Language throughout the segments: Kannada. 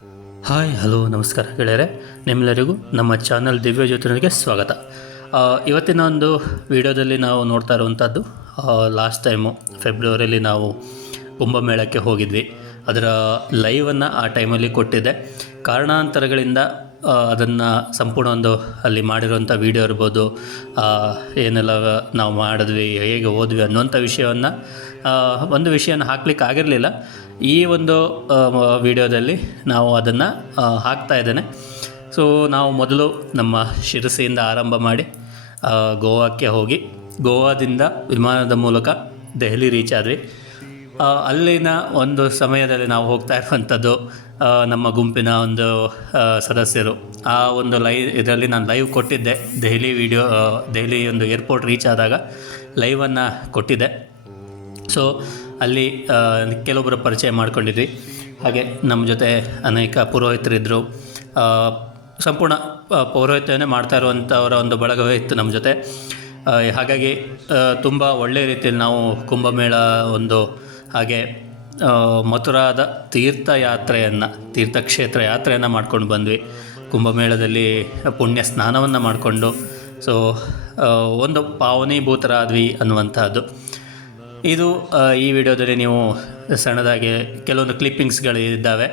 ಹಾಯ್, ಹಲೋ, ನಮಸ್ಕಾರ ಗೆಳೆಯರೆ. ನಿಮ್ಮೆಲ್ಲರಿಗೂ ನಮ್ಮ ಚಾನಲ್ ದಿವ್ಯ ಜ್ಯೋತಿನಿಗೆ ಸ್ವಾಗತ. ಇವತ್ತಿನ ಒಂದು ವಿಡಿಯೋದಲ್ಲಿ ನಾವು ನೋಡ್ತಾ ಇರುವಂಥದ್ದು ಲಾಸ್ಟ್ ಟೈಮು ಫೆಬ್ರವರಿಯಲ್ಲಿ ನಾವು ಕುಂಭಮೇಳಕ್ಕೆ ಹೋಗಿದ್ವಿ. ಅದರ ಲೈವನ್ನು ಆ ಟೈಮಲ್ಲಿ ಕೊಟ್ಟಿದ್ದೆ. ಕಾರಣಾಂತರಗಳಿಂದ ಅದನ್ನು ಸಂಪೂರ್ಣ ಒಂದು ಅಲ್ಲಿ ಮಾಡಿರುವಂಥ ವೀಡಿಯೋ ಇರ್ಬೋದು ಏನೆಲ್ಲ ನಾವು ಮಾಡಿದ್ವಿ, ಹೇಗೆ ಹೋದ್ವಿ ಅನ್ನುವಂಥ ವಿಷಯವನ್ನು ಒಂದು ವಿಷಯನ ಹಾಕ್ಲಿಕ್ಕೆ ಆಗಿರಲಿಲ್ಲ. ಈ ಒಂದು ವಿಡಿಯೋದಲ್ಲಿ ನಾವು ಅದನ್ನು ಹಾಕ್ತಾ ಇದ್ದೇನೆ. ಸೊ ನಾವು ಮೊದಲು ನಮ್ಮ ಶಿರಸಿಯಿಂದ ಆರಂಭ ಮಾಡಿ ಗೋವಾಕ್ಕೆ ಹೋಗಿ, ಗೋವಾದಿಂದ ವಿಮಾನದ ಮೂಲಕ ದೆಹಲಿ ರೀಚ್ ಆದ್ವಿ. ಅಲ್ಲಿನ ಒಂದು ಸಮಯದಲ್ಲಿ ನಾವು ಹೋಗ್ತಾ ಇರುವಂಥದ್ದು ನಮ್ಮ ಗುಂಪಿನ ಒಂದು ಸದಸ್ಯರು. ಆ ಒಂದು ಲೈವ್, ಇದರಲ್ಲಿ ನಾನು ಲೈವ್ ಕೊಟ್ಟಿದ್ದೆ. ದೆಹಲಿ ವಿಡಿಯೋ ದೆಹಲಿ ಒಂದು ಏರ್ಪೋರ್ಟ್ ರೀಚ್ ಆದಾಗ ಲೈವನ್ನು ಕೊಟ್ಟಿದ್ದೆ. ಸೊ, ಅಲ್ಲಿ ಕೆಲವೊಬ್ಬರು ಪರಿಚಯ ಮಾಡ್ಕೊಂಡಿದ್ವಿ. ಹಾಗೆ ನಮ್ಮ ಜೊತೆ ಅನೇಕ ಪುರೋಹಿತರಿದ್ದರು ಸಂಪೂರ್ಣ ಪೌರೋಹಿತ್ಯನೇ ಮಾಡ್ತಾ ಇರುವಂಥವರ ಒಂದು ಬಳಗವೇ ಇತ್ತು ನಮ್ಮ ಜೊತೆ. ಹಾಗಾಗಿ ತುಂಬ ಒಳ್ಳೆಯ ರೀತಿಯಲ್ಲಿ ನಾವು ಕುಂಭಮೇಳ ಒಂದು ಹಾಗೆ ಮಥುರಾದ ತೀರ್ಥಯಾತ್ರೆಯನ್ನು, ತೀರ್ಥಕ್ಷೇತ್ರ ಯಾತ್ರೆಯನ್ನು ಮಾಡ್ಕೊಂಡು ಬಂದ್ವಿ. ಕುಂಭಮೇಳದಲ್ಲಿ ಪುಣ್ಯ ಸ್ನಾನವನ್ನು ಮಾಡಿಕೊಂಡು ಸೊ ಒಂದು ಪಾವನೀಭೂತರಾದ್ವಿ ಅನ್ನುವಂಥದ್ದು ಇದು ಈ ವಿಡಿಯೋದಲ್ಲಿ ನೀವು ಸಣ್ಣದಾಗಿ ಕೆಲವೊಂದು ಕ್ಲಿಪ್ಪಿಂಗ್ಸ್ಗಳಿದ್ದಾವೆ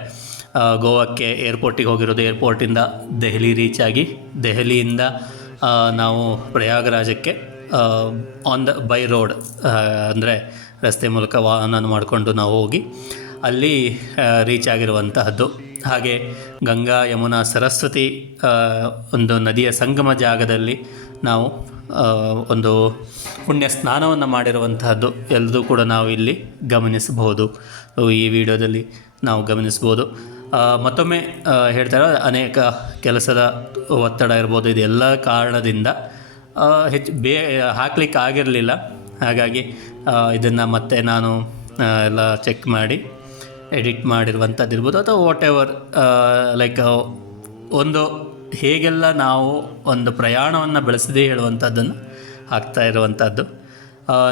ಗೋವಾಕ್ಕೆ ಏರ್ಪೋರ್ಟಿಗೆ ಹೋಗಿರೋದು ಏರ್ಪೋರ್ಟಿಂದ ದೆಹಲಿ ರೀಚ್ ಆಗಿ, ದೆಹಲಿಯಿಂದ ನಾವು ಪ್ರಯಾಗರಾಜಕ್ಕೆ ಆನ್ ದ ಬೈ ರೋಡ್ ಅಂದರೆ ರಸ್ತೆ ಮೂಲಕ ವಾಹನ ಮಾಡಿಕೊಂಡು ನಾವು ಹೋಗಿ ಅಲ್ಲಿ ರೀಚ್ ಆಗಿರುವಂತಹದ್ದು. ಹಾಗೆ ಗಂಗಾ, ಯಮುನಾ, ಸರಸ್ವತಿ ಒಂದು ನದಿಯ ಸಂಗಮ ಜಾಗದಲ್ಲಿ ನಾವು ಒಂದು ಪುಣ್ಯ ಸ್ನಾನವನ್ನು ಮಾಡಿರುವಂತಹದ್ದು. ಎಲ್ಲದೂ ಕೂಡ ನಾವು ಇಲ್ಲಿ ಗಮನಿಸಬಹುದು. ಈ ವಿಡಿಯೋದಲ್ಲಿ ನಾವು ಗಮನಿಸ್ಬೋದು ಮತ್ತೊಮ್ಮೆ ಹೇಳ್ತಾರೆ ಅನೇಕ ಕೆಲಸದ ಒತ್ತಡ ಇರ್ಬೋದು. ಇದೆಲ್ಲ ಕಾರಣದಿಂದ ಹೆಚ್ಚು ಬೇ, ಹಾಕ್ಲಿಕ್ಕೆ ಆಗಿರಲಿಲ್ಲ. ಹಾಗಾಗಿ ಇದನ್ನು ಮತ್ತೆ ನಾನು ಎಲ್ಲ ಚೆಕ್ ಮಾಡಿ ಎಡಿಟ್ ಮಾಡಿರುವಂಥದ್ದು ಇರ್ಬೋದು ಅಥವಾ ವಾಟ್ ಎವರ್ ಲೈಕ್ ಒಂದು ಹೇಗೆಲ್ಲ ನಾವು ಒಂದು ಪ್ರಯಾಣವನ್ನು ಬೆಳೆಸದೇ ಹೇಳುವಂಥದ್ದನ್ನು ಆಗ್ತಾ ಇರುವಂಥದ್ದು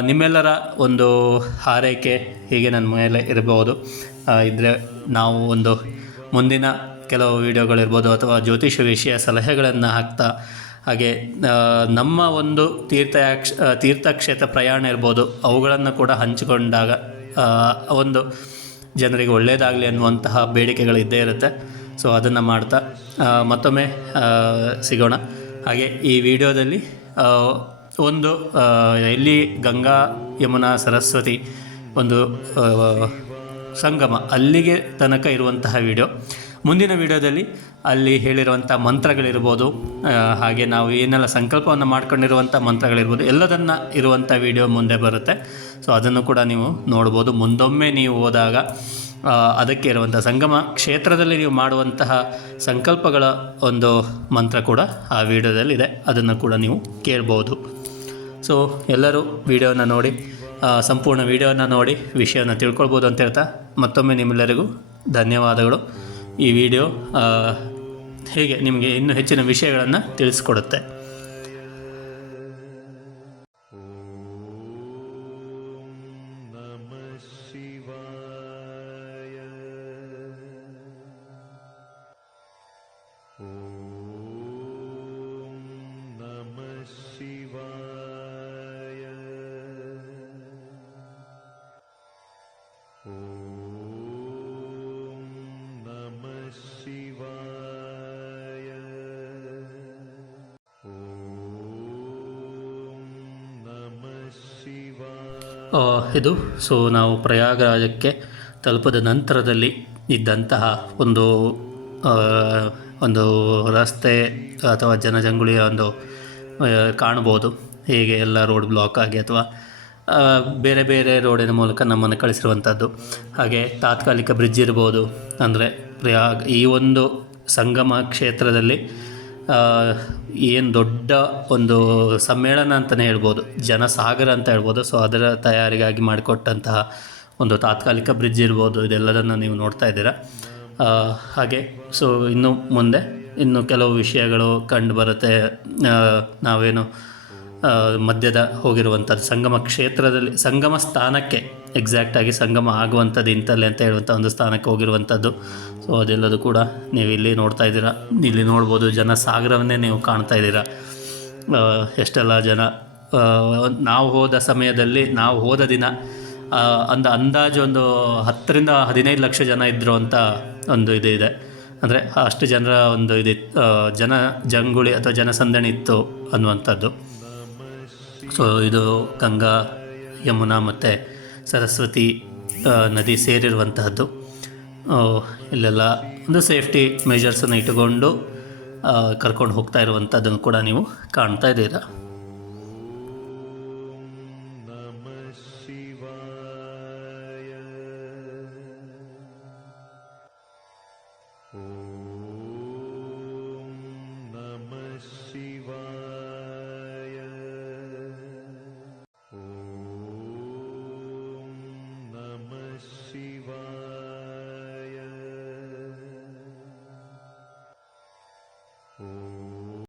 ನಿಮ್ಮೆಲ್ಲರ ಒಂದು ಹಾರೈಕೆ ಹೀಗೆ ನನ್ನ ಮೇಲೆ ಇರಬಹುದು. ಇದ್ದರೆ ನಾವು ಒಂದು ಮುಂದಿನ ಕೆಲವು ವಿಡಿಯೋಗಳಿರ್ಬೋದು ಅಥವಾ ಜ್ಯೋತಿಷ ವಿಷಯ ಸಲಹೆಗಳನ್ನು ಹಾಕ್ತಾ ಹಾಗೆ ನಮ್ಮ ಒಂದು ತೀರ್ಥಯಾಕ್ಷ ತೀರ್ಥಕ್ಷೇತ್ರ ಪ್ರಯಾಣ ಇರ್ಬೋದು, ಅವುಗಳನ್ನು ಕೂಡ ಹಂಚಿಕೊಂಡಾಗ ಒಂದು ಜನರಿಗೆ ಒಳ್ಳೆಯದಾಗಲಿ ಅನ್ನುವಂತಹ ಬೇಡಿಕೆಗಳು ಇದ್ದೇ ಇರುತ್ತೆ. ಸೊ ಅದನ್ನು ಮಾಡ್ತಾ ಮತ್ತೊಮ್ಮೆ ಸಿಗೋಣ. ಹಾಗೆ, ಈ ವಿಡಿಯೋದಲ್ಲಿ ಒಂದು ಎಲ್ಲಿ ಗಂಗಾ ಯಮುನಾ ಸರಸ್ವತಿ ಒಂದು ಸಂಗಮ ಅಲ್ಲಿಗೆ ತನಕ ಇರುವಂತಹ ವಿಡಿಯೋ. ಮುಂದಿನ ವಿಡಿಯೋದಲ್ಲಿ ಅಲ್ಲಿ ಹೇಳಿರುವಂಥ ಮಂತ್ರಗಳಿರ್ಬೋದು ಹಾಗೆ ನಾವು ಏನೆಲ್ಲ ಸಂಕಲ್ಪವನ್ನು ಮಾಡ್ಕೊಂಡಿರುವಂಥ ಮಂತ್ರಗಳಿರ್ಬೋದು, ಎಲ್ಲದನ್ನು ಇರುವಂಥ ವಿಡಿಯೋ ಮುಂದೆ ಬರುತ್ತೆ. ಸೊ ಅದನ್ನು ಕೂಡ ನೀವು ನೋಡ್ಬೋದು. ಮುಂದೊಮ್ಮೆ ನೀವು ಹೋದಾಗ ಅದಕ್ಕೆ ಇರುವಂಥ ಸಂಗಮ ಕ್ಷೇತ್ರದಲ್ಲಿ ನೀವು ಮಾಡುವಂತಹ ಸಂಕಲ್ಪಗಳ ಒಂದು ಮಂತ್ರ ಕೂಡ ಆ ವಿಡಿಯೋದಲ್ಲಿದೆ ಅದನ್ನು ಕೂಡ ನೀವು ಕೇಳ್ಬೋದು. ಸೊ ಎಲ್ಲರೂ ವಿಡಿಯೋನ ನೋಡಿ ಸಂಪೂರ್ಣ ವಿಡಿಯೋನ ನೋಡಿ, ವಿಷಯನ ತಿಳ್ಕೊಳ್ಬೋದು ಅಂತ ಹೇಳ್ತಾ ಮತ್ತೊಮ್ಮೆ ನಿಮ್ಮೆಲ್ಲರಿಗೂ ಧನ್ಯವಾದಗಳು. ಈ ವಿಡಿಯೋ ಹೇಗೆ ನಿಮಗೆ ಇನ್ನೂ ಹೆಚ್ಚಿನ ವಿಷಯಗಳನ್ನು ತಿಳಿಸ್ಕೊಡುತ್ತೆ. ಇದು. ಸೊ ನಾವು ಪ್ರಯಾಗರಾಜಕ್ಕೆ ತಲುಪದ ನಂತರದಲ್ಲಿ ಇದ್ದಂತಹ ಒಂದು ಒಂದು ರಸ್ತೆ ಅಥವಾ ಜನಜಂಗುಳಿಯ ಒಂದು ಕಾಣ್ಬೋದು ಹೇಗೆ ಎಲ್ಲ ರೋಡ್ ಬ್ಲಾಕ್ ಆಗಿ ಅಥವಾ ಬೇರೆ ಬೇರೆ ರೋಡಿನ ಮೂಲಕ ನಮ್ಮನ್ನು ಕಳಿಸಿರುವಂಥದ್ದು. ಹಾಗೆ ತಾತ್ಕಾಲಿಕ ಬ್ರಿಡ್ಜ್ ಇರ್ಬೋದು. ಅಂದರೆ ಪ್ರಯಾಗ್ ಈ ಒಂದು ಸಂಗಮ ಕ್ಷೇತ್ರದಲ್ಲಿ ಏನು ದೊಡ್ಡ ಒಂದು ಸಮ್ಮೇಳನ ಅಂತಲೇ ಹೇಳ್ಬೋದು, ಜನಸಾಗರ ಅಂತ ಹೇಳ್ಬೋದು. ಸೊ ಅದರ ತಯಾರಿಗಾಗಿ ಮಾಡಿಕೊಟ್ಟಂತಹ ಒಂದು ತಾತ್ಕಾಲಿಕ ಬ್ರಿಡ್ಜ್ ಇರ್ಬೋದು, ಇದೆಲ್ಲದನ್ನು ನೀವು ನೋಡ್ತಾ ಇದ್ದೀರಾ. ಹಾಗೆ ಸೊ ಇನ್ನು ಮುಂದೆ, ಇನ್ನು ಕೆಲವು ವಿಷಯಗಳು ಕಂಡು ಬರುತ್ತೆ. ನಾವೇನು ಮಧ್ಯದ ಹೋಗಿರುವಂಥದ್ದು ಸಂಗಮ ಕ್ಷೇತ್ರದಲ್ಲಿ, ಸಂಗಮ ಸ್ಥಾನಕ್ಕೆ ಎಕ್ಸಾಕ್ಟಾಗಿ ಸಂಗಮ ಆಗುವಂಥದ್ದು ಇಂತಲ್ಲೇ ಅಂತ ಹೇಳುವಂಥ ಒಂದು ಸ್ಥಾನಕ್ಕೆ ಹೋಗಿರುವಂಥದ್ದು. ಸೊ ಅದೆಲ್ಲದೂ ಕೂಡ ನೀವು ಇಲ್ಲಿ ನೋಡ್ತಾ ಇದ್ದೀರಾ. ಇಲ್ಲಿ ನೋಡ್ಬೋದು ಜನ ಸಾಗರವನ್ನೇ ನೀವು ಕಾಣ್ತಾ ಇದ್ದೀರಾ. ಎಷ್ಟೆಲ್ಲ ಜನ ನಾವು ಹೋದ ಸಮಯದಲ್ಲಿ, ನಾವು ಹೋದ ದಿನ ಅಂದ ಅಂದಾಜು ಒಂದು ಹತ್ತರಿಂದ ಹದಿನೈದು ಲಕ್ಷ ಜನ ಇದ್ದರು ಅಂತ ಒಂದು ಇದು ಇದೆ. ಅಂದರೆ ಅಷ್ಟು ಜನರ ಒಂದು ಇದು ಜನ ಜಂಗುಳಿ ಅಥವಾ ಜನಸಂದಣಿ ಇತ್ತು ಅನ್ನುವಂಥದ್ದು. ಸೊ ಇದು ಗಂಗಾ, ಯಮುನಾ ಮತ್ತು ಸರಸ್ವತಿ ನದಿ ಸೇರಿರುವಂತಹದ್ದು. ಇಲ್ಲೆಲ್ಲ ಒಂದು ಸೇಫ್ಟಿ ಮೆಷರ್ಸನ್ನು ಇಟ್ಟುಕೊಂಡು ಕರ್ಕೊಂಡು ಹೋಗ್ತಾ ಇರುವಂಥದ್ದನ್ನು ಕೂಡ ನೀವು ಕಾಣ್ತಾ ಇದ್ದೀರಾ.